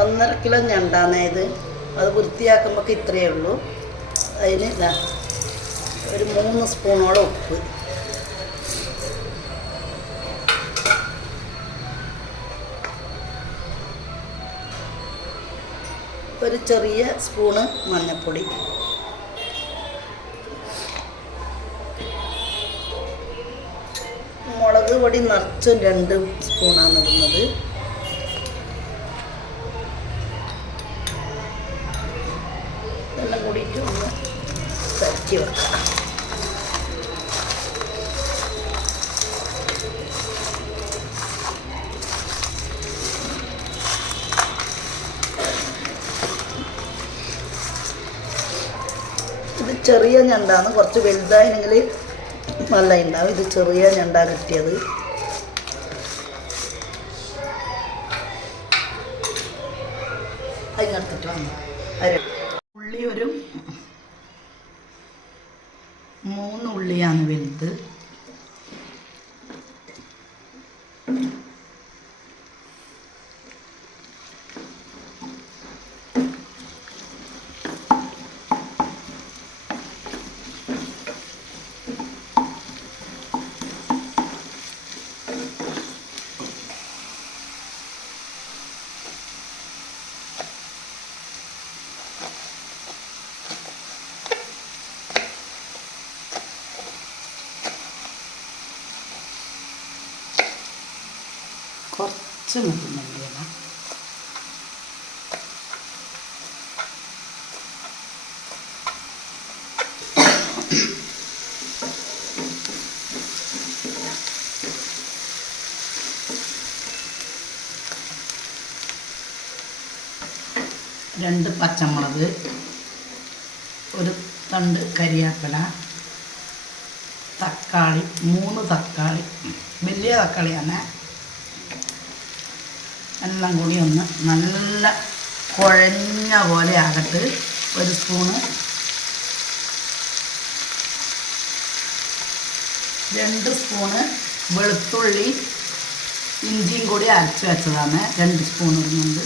1.5 kilo ഞണ്ടാണത്. അത് വൃത്തിയാക്കുമ്പോൾ ഇത്രയേ ഉള്ളൂ. അതിന് ഒരു 3 സ്പൂണോളം ഉപ്പ്, ഒരു ചെറിയ സ്പൂണ് മഞ്ഞൾപ്പൊടി, മുളക് പൊടി നിറച്ചും 2 സ്പൂണാണ് ഇടുന്നത്. ഇതെല്ലാം കൂടിയിട്ട് ഒന്ന് തട്ടി വെക്കാം. ഇത് ചെറിയ ഞണ്ടാണ്, കുറച്ച് വലുതായെങ്കിൽ നല്ല ഉണ്ടാവും. ഇത് ചെറിയ ഞണ്ടാ കിട്ടിയത്. അതിനടുത്തിട്ട് വന്നു ഉള്ളി ഒരു 3 ഉള്ളിയാണ് വലുത്. കുറച്ച് മുട്ടുന്നുണ്ട്. 2 പച്ചമുളക്, ഒരു തണ്ട് കരിയാപ്പില, തക്കാളി 3 തക്കാളി, വലിയ തക്കാളിയാണ്. എല്ലാം കൂടി ഒന്ന് നല്ല കുഴഞ്ഞ പോലെ ആകട്ട്. ഒരു സ്പൂണ് 2 സ്പൂണ് വെളുത്തുള്ളി ഇഞ്ചിയും കൂടി അരച്ച് വെച്ചതാണ്. 2 സ്പൂൺ ഇടുന്നുണ്ട്.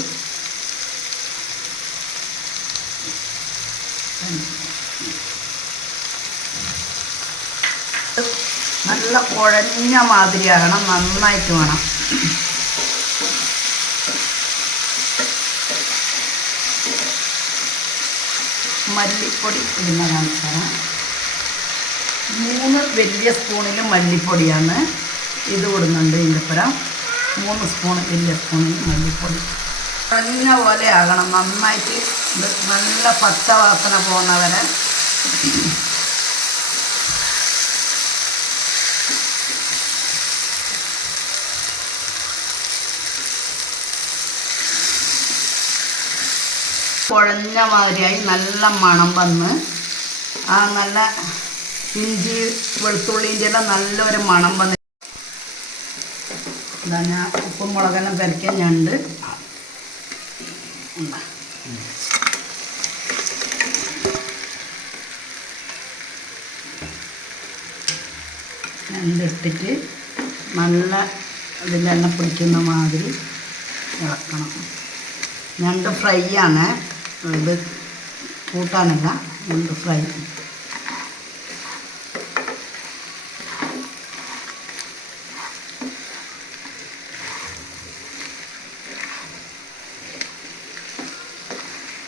നല്ല കുഴഞ്ഞ മാതിരിയാകണം, നന്നായിട്ട് വേണം. മല്ലിപ്പൊടി ഇടുന്ന കാണിച്ചാണ്. 3 വലിയ സ്പൂണിൽ മല്ലിപ്പൊടിയാണ് ഇത് ഇടുന്നുണ്ട്. ഇതിൻ്റെ പുറം 3 സ്പൂൺ വലിയ സ്പൂണിൽ മല്ലിപ്പൊടി. കുഴഞ്ഞ പോലെ ആകണം, നന്നായിട്ട് ഇത് നല്ല പച്ച വാസന പോകുന്നവരെ കുഴഞ്ഞ മാതിരിയായി നല്ല മണം വന്ന് ആ നല്ല ഇഞ്ചി വെളുത്തുള്ളിൻ്റെ എല്ലാം നല്ലൊരു മണം വന്ന് ഇതാ ഞാൻ ഉപ്പും മുളകെല്ലാം കറിക്കാൻ ഞണ്ട് ഞണ്ടിട്ടിട്ട് നല്ല ഇതിൻ്റെ എണ്ണ പിടിക്കുന്ന മാതിരി ഇളക്കണം. ഞണ്ട് ഫ്രൈ ആണ് ഇത്, കൂട്ടാനല്ല, ഞണ്ട് ഫ്രൈ.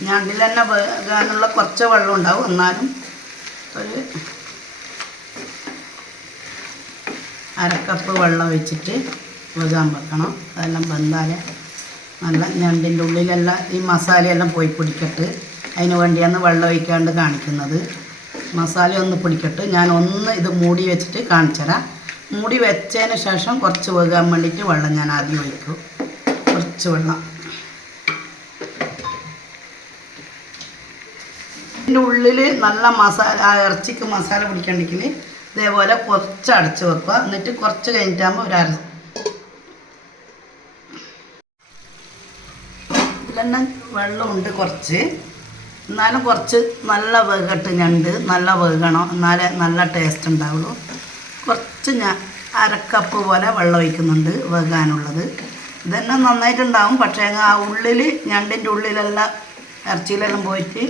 ഞണ്ടിൽ തന്നെ വേകാനുള്ള കുറച്ച് വെള്ളം ഉണ്ടാവും, എന്നാലും ഒരു 1/2 കപ്പ് വെള്ളം ഒഴിച്ചിട്ട് വേകാൻ വെക്കണം. അതെല്ലാം വെന്താലേ നല്ല ഞണ്ടിൻ്റെ ഉള്ളിലെല്ലാം ഈ മസാലയെല്ലാം പോയി പിടിക്കട്ട്. അതിന് വേണ്ടിയാണ് വെള്ളം ഒഴിക്കാണ്ട് കാണിക്കുന്നത്. മസാല ഒന്ന് പിടിക്കട്ട്. ഞാൻ ഒന്ന് ഇത് മൂടി വെച്ചിട്ട് കാണിച്ചു തരാം. മൂടി വെച്ചതിന് ശേഷം കുറച്ച് വേകാൻ വേണ്ടിയിട്ട് വെള്ളം ഞാൻ ആദ്യം ഒഴിക്കും. കുറച്ച് വെള്ളം ഇതിൻ്റെ ഉള്ളിൽ നല്ല മസാല, ഇറച്ചിക്ക് മസാല പിടിക്കണമെങ്കിൽ ഇതേപോലെ കുറച്ച് അടച്ച് വെക്കുക. എന്നിട്ട് കുറച്ച് കഴിഞ്ഞിട്ടാകുമ്പോൾ ഇതിലെല്ലാം വെള്ളമുണ്ട് കുറച്ച്, എന്നാലും കുറച്ച് നല്ല വേകട്ട് ഞണ്ട്, നല്ല വേകണം, എന്നാലേ നല്ല ടേസ്റ്റ് ഉണ്ടാവുള്ളൂ. കുറച്ച് ഞാൻ 1/2 കപ്പ് പോലെ വെള്ളം ഒഴിക്കുന്നുണ്ട് വേകാനുള്ളത്. ഇതന്നെ നന്നായിട്ടുണ്ടാവും. പക്ഷേ ആ ഉള്ളിൽ ഞണ്ടിൻ്റെ ഉള്ളിലെല്ലാം ഇറച്ചിയിലെല്ലാം പോയിട്ട്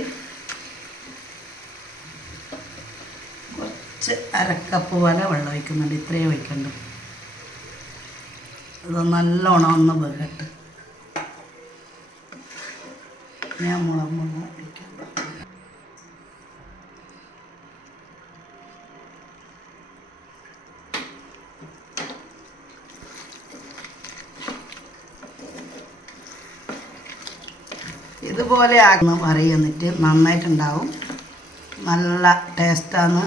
കുറച്ച് അരക്കപ്പ് പോലെ വെള്ളം ഒഴിക്കുന്നുണ്ട്. ഇത്രയും ഒഴിക്കണ്ട. ഇത് നല്ലോണം ഒന്ന് വേകട്ട്. ഞാൻ മുളക് ഒഴിക്കാം. ഇതുപോലെ ആകുന്ന കറി എന്നിട്ട് നന്നായിട്ടുണ്ടാവും. നല്ല ടേസ്റ്റാണ്.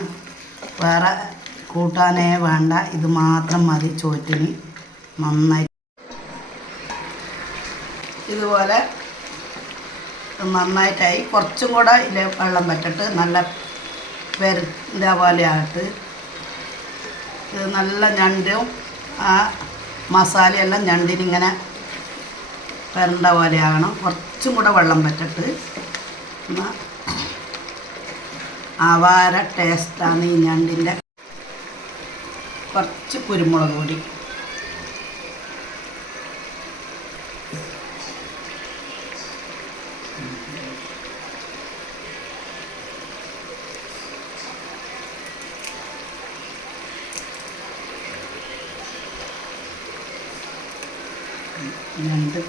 വേറെ കൂട്ടാനേ വേണ്ട, ഇത് മാത്രം മതി ചോറ്റിന്. നന്നായി ഇതുപോലെ നന്നായിട്ടായി. കുറച്ചും കൂടെ ഇതിൽ വെള്ളം പറ്റിട്ട് നല്ല പെരുന്ന പോലെ ആയിട്ട് ഇത് നല്ല ഞണ്ടും ആ മസാലയെല്ലാം ഞണ്ടിനിങ്ങനെ പെരണ്ട പോലെ ആകണം. കുറച്ചും കൂടെ വെള്ളം പറ്റിട്ട് അപാര ടേസ്റ്റാണ് ഈ ഞണ്ടിൻ്റെ. കുറച്ച് കുരുമുളക് പൊടി, ഞണ്ട്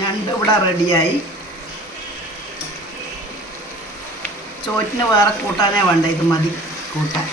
ഞണ്ട് ഇവിടെ റെഡിയായി. ചോറ്റിന് വേറെ കൂട്ടാനേ വേണ്ട, ഇത് മതി കൂട്ടാൻ.